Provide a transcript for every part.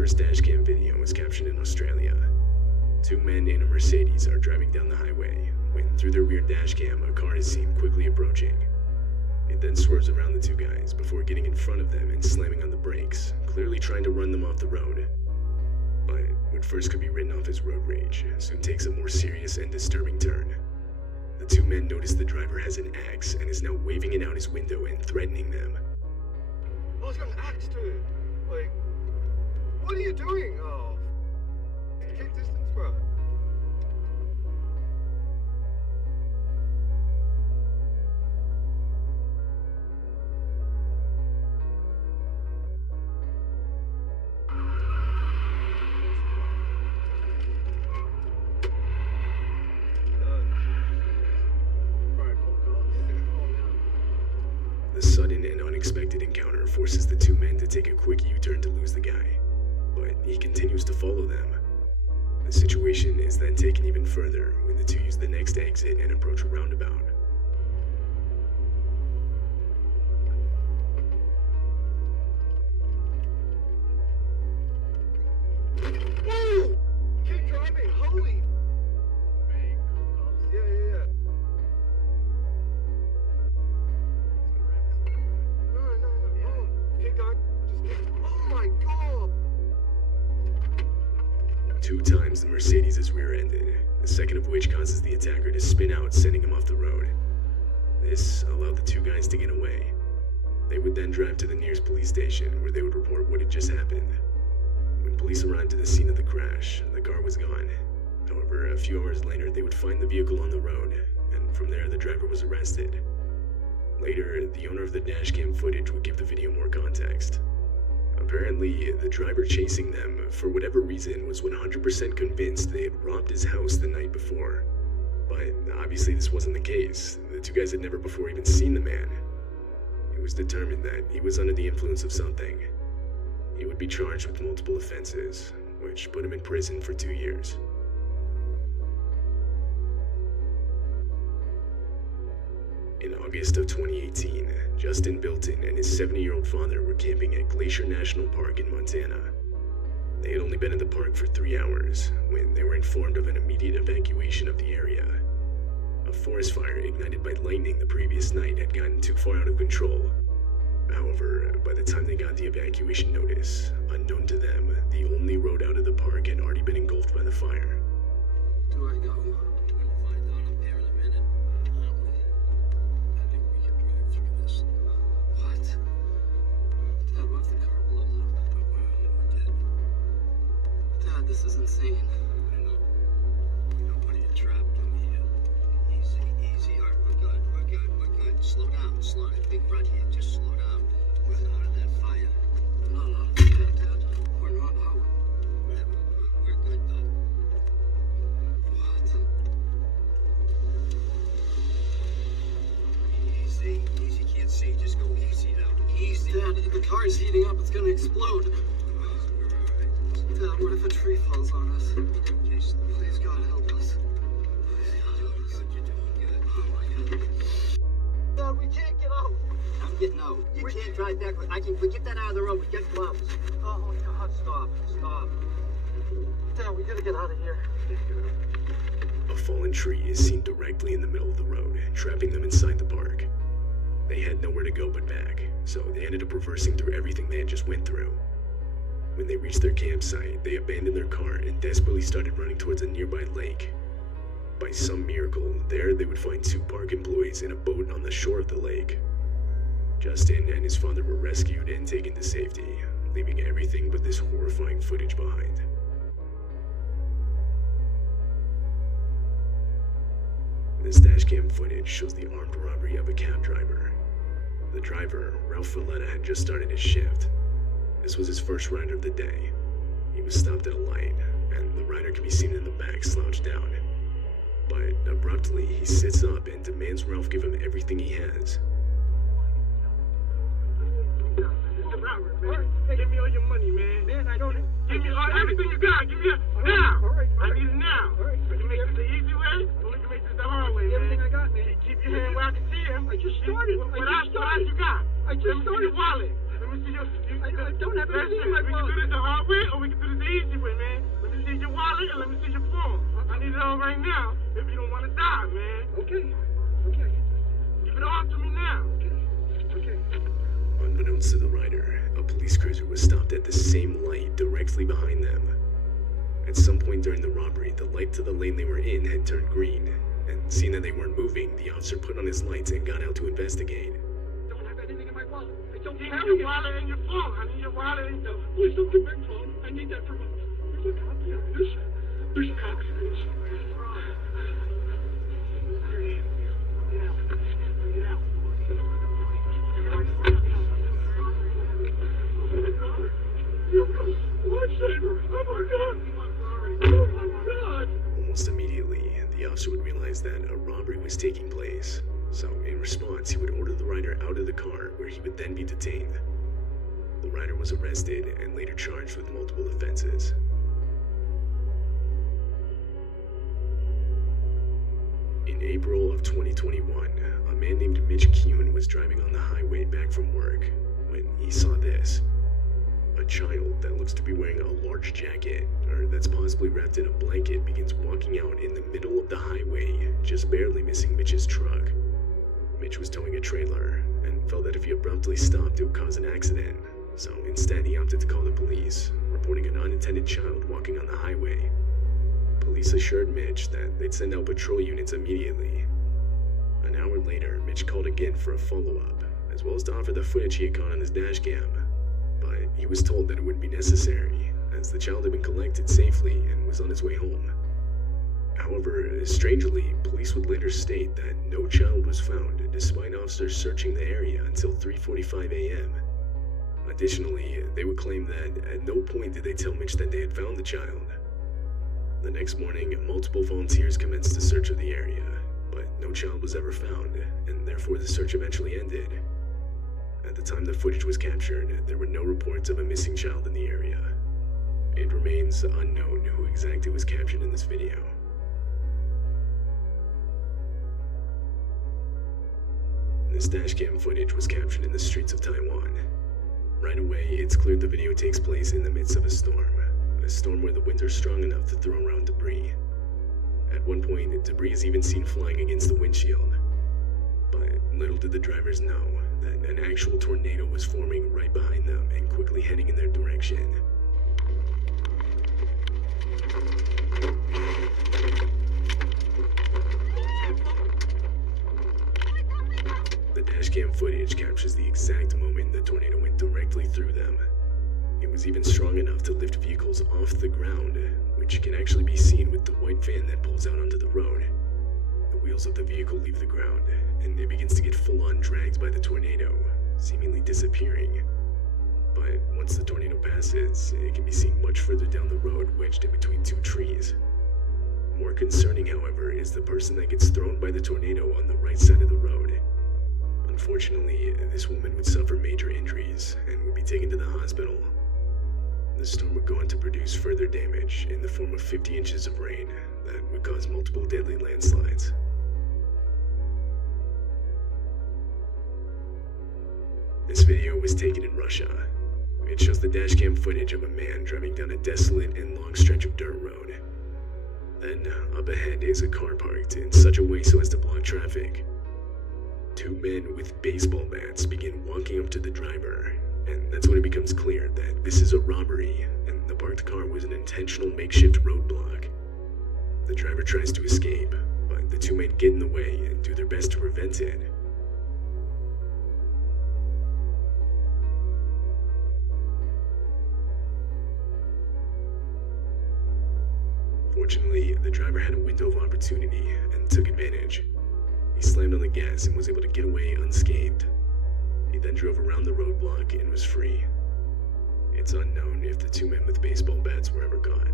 first dashcam video was captured in Australia. Two men in a Mercedes are driving down the highway when, through their rear dashcam, a car is seen quickly approaching. It then swerves around the two guys before getting in front of them and slamming on the brakes, clearly trying to run them off the road. But what first could be written off as road rage soon takes a more serious and disturbing turn. The two men notice the driver has an axe and is now waving it out his window and threatening them. Oh, he's got an axe, dude. Like, what are you doing? Oh, keep distance, bro. 'The sudden and unexpected encounter forces the two men to take a quick U-turn to lose the guy, but he continues to follow them. The situation is then taken even further when the two use the next exit and approach a roundabout. Whoa! Keep driving, holy! Yeah. No. Oh, keep going. Just keep. Oh my god! 2 times the Mercedes is rear-ended, the second of which causes the attacker to spin out, sending him off the road. This allowed the two guys to get away. They would then drive to the nearest police station, where they would report what had just happened. When police arrived at the scene of the crash, the car was gone. However, a few hours later, they would find the vehicle on the road, and from there, the driver was arrested. Later, the owner of the dashcam footage would give the video more context. Apparently, the driver chasing them, for whatever reason, was 100% convinced they had robbed his house the night before. But obviously this wasn't the case. The two guys had never before even seen the man. It was determined that he was under the influence of something. He would be charged with multiple offenses, which put him in prison for 2 years. In August of 2018, Justin Bilton and his 70-year-old father were camping at Glacier National Park in Montana. They had only been in the park for 3 hours when they were informed of an immediate evacuation of the area. A forest fire ignited by lightning the previous night had gotten too far out of control. However, by the time they got the evacuation notice, unknown to them, the only road out of the park had already been engulfed by the fire. Do I go? I'm gonna find out up there in a minute. I think we can drive through this. What? Dad, what if the car blows up? We're dead. Dad, this is insane. I know. We don't want to get trapped in here. Easy. All right, we're good. Slow down. Big front here. Just slow down. We're out of that fire. No, Dad. We're not out. We're good, though. What? Easy, can't see. Just go easy now. Easy. Dad, the car is heating up. It's gonna explode. We're all right. Dad, what if a tree falls on us? Okay, Please, God, help us. you're doing good. Oh my God. Dad, we can't get out. I'm getting out. You can't drive back. We get that out of the road. We get gloves. Oh God. Stop. Dad, we gotta get out of here. A fallen tree is seen directly in the middle of the road, trapping them inside the park. They had nowhere to go but back, so they ended up reversing through everything they had just went through. When they reached their campsite, they abandoned their car and desperately started running towards a nearby lake. By some miracle, there they would find 2 park employees in a boat on the shore of the lake. Justin and his father were rescued and taken to safety, leaving everything but this horrifying footage behind. This dashcam footage shows the armed robbery of a cab driver. The driver, Ralph Valletta, had just started his shift. This was his first ride of the day. He was stopped at a light, and the rider can be seen in the back slouched down. But abruptly, he sits up and demands Ralph give him everything he has. Give me all your money, man. Man, I don't. Give me everything you got. Give me it now. All right. I need it now. All right. We can make this the easy way, or we can make this the hard way, man. Everything I got, man. Keep your hand where I can see him. I just started. What else you got? I just started. Let me see your wallet. I don't have anything in my wallet. We can do this the hard way, or we can let me see your phone. I need it all right now if you don't want to die, man. Okay. Give it all to me now. Okay. Unbeknownst to the rider, a police cruiser was stopped at the same light directly behind them. At some point during the robbery, the light to the lane they were in had turned green, and seeing that they weren't moving, the officer put on his lights and got out to investigate. I don't have anything in my wallet. I don't Give have me your it. wallet and your phone. I need your wallet and your... Please don't give my phone. I need that for my... There's a copy of this. There's a copy of this. Almost immediately, the officer would realize that a robbery was taking place, so in response, he would order the rider out of the car, where he would then be detained. The rider was arrested and later charged with multiple offenses. In April of 2021, a man named Mitch Kuhn was driving on the highway back from work when he saw this. A child that looks to be wearing a large jacket, or that's possibly wrapped in a blanket, begins walking out in the middle of the highway, just barely missing Mitch's truck. Mitch was towing a trailer, and felt that if he abruptly stopped, it would cause an accident. So instead, he opted to call the police, reporting an unattended child walking on the highway. Police assured Mitch that they'd send out patrol units immediately. An hour later, Mitch called again for a follow-up, as well as to offer the footage he had caught on his dashcam. But he was told that it wouldn't be necessary, as the child had been collected safely and was on his way home. However, strangely, police would later state that no child was found, despite officers searching the area until 3:45 a.m. Additionally, they would claim that at no point did they tell Mitch that they had found the child. The next morning, multiple volunteers commenced a search of the area, but no child was ever found, and therefore the search eventually ended. At the time the footage was captured, there were no reports of a missing child in the area. It remains unknown who exactly was captured in this video. This dashcam footage was captured in the streets of Taiwan. Right away, it's clear the video takes place in the midst of a storm where the winds are strong enough to throw around debris. At one point, debris is even seen flying against the windshield. But little did the drivers know that an actual tornado was forming right behind them and quickly heading in their direction. The dashcam footage captures the exact moment the tornado went directly through them. It was even strong enough to lift vehicles off the ground, which can actually be seen with the white van that pulls out onto the road. The wheels of the vehicle leave the ground, and it begins to get full-on dragged by the tornado, seemingly disappearing. But once the tornado passes, it can be seen much further down the road, wedged in between two trees. More concerning, however, is the person that gets thrown by the tornado on the right side of the road. Unfortunately, this woman would suffer major injuries and would be taken to the hospital. The storm would go on to produce further damage in the form of 50 inches of rain that would cause multiple deadly landslides. This video was taken in Russia. It shows the dashcam footage of a man driving down a desolate and long stretch of dirt road. Then, up ahead is a car parked in such a way so as to block traffic. Two men with baseball bats begin walking up to the driver, and that's when it becomes clear that this is a robbery, and the parked car was an intentional makeshift roadblock. The driver tries to escape, but the two men get in the way and do their best to prevent it. Fortunately, the driver had a window of opportunity and took advantage. He slammed on the gas and was able to get away unscathed. He then drove around the roadblock and was free. It's unknown if the two men with baseball bats were ever caught.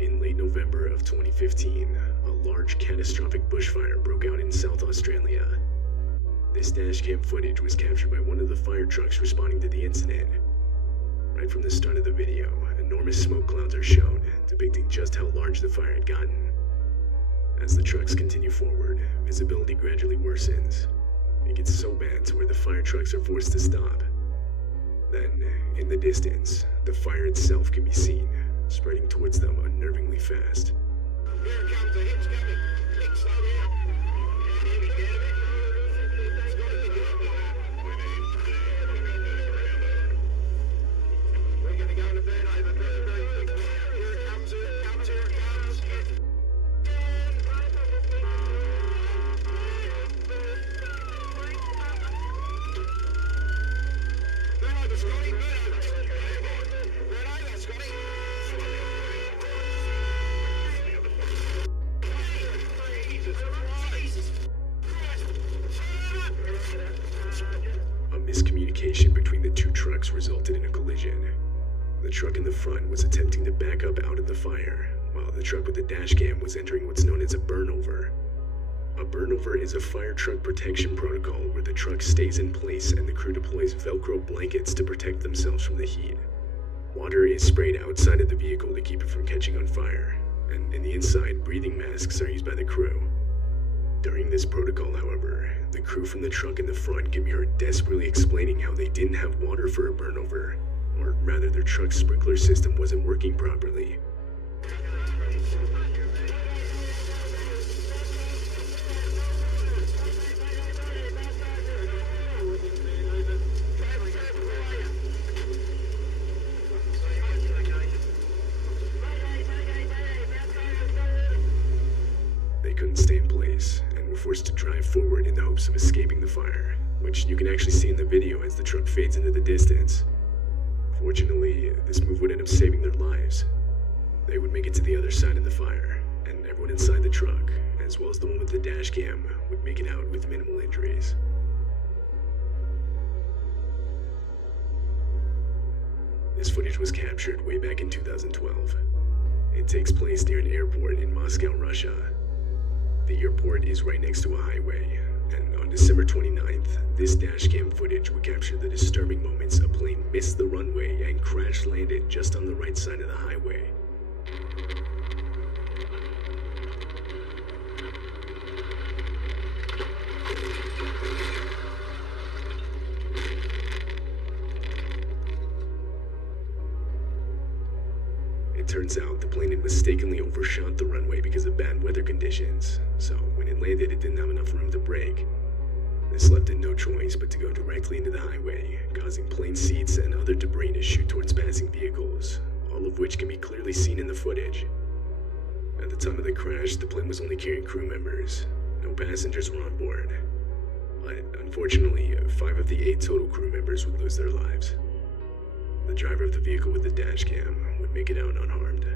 In late November of 2015, a large catastrophic bushfire broke out in South Australia. This dashcam footage was captured by one of the fire trucks responding to the incident. Right from the start of the video, enormous smoke clouds are shown, depicting just how large the fire had gotten. As the trucks continue forward, visibility gradually worsens. It gets so bad to where the fire trucks are forced to stop. Then, in the distance, the fire itself can be seen, spreading towards them unnervingly fast. Here it comes, the hit's coming. Nick, slow down. We're gonna go to bed over very, very quickly. Here it comes, here it comes, here it comes. Burn over, Scotty, burn over. Burn over, Scotty. A miscommunication between the two trucks resulted in a collision. The truck in the front was attempting to back up out of the fire, while the truck with the dashcam was entering what's known as a burnover. A burnover is a fire truck protection protocol where the truck stays in place and the crew deploys Velcro blankets to protect themselves from the heat. Water is sprayed outside of the vehicle to keep it from catching on fire, and in the inside, breathing masks are used by the crew. During this protocol, however, the crew from the truck in the front can be heard desperately explaining how they didn't have water for a burnover, or rather their truck's sprinkler system wasn't working properly. They couldn't stay in place and were forced to drive forward in the hopes of escaping the fire, which you can actually see in the video as the truck fades into the distance. Fortunately, this move would end up saving their lives. They would make it to the other side of the fire, and everyone inside the truck, as well as the one with the dash cam, would make it out with minimal injuries. This footage was captured way back in 2012. It takes place near an airport in Moscow, Russia. The airport is right next to a highway, and on December 29th, this dashcam footage would capture the disturbing moments a plane missed the runway and crash landed just on the right side of the highway. It turns out the plane had mistakenly overshot the runway because of bad weather conditions, so when it landed it didn't have enough room to brake. This left it no choice but to go directly into the highway, causing plane seats and other debris to shoot towards passing vehicles, all of which can be clearly seen in the footage. At the time of the crash, the plane was only carrying crew members. No passengers were on board. But unfortunately, 5 of the 8 total crew members would lose their lives. The driver of the vehicle with the dash cam would make it out unharmed.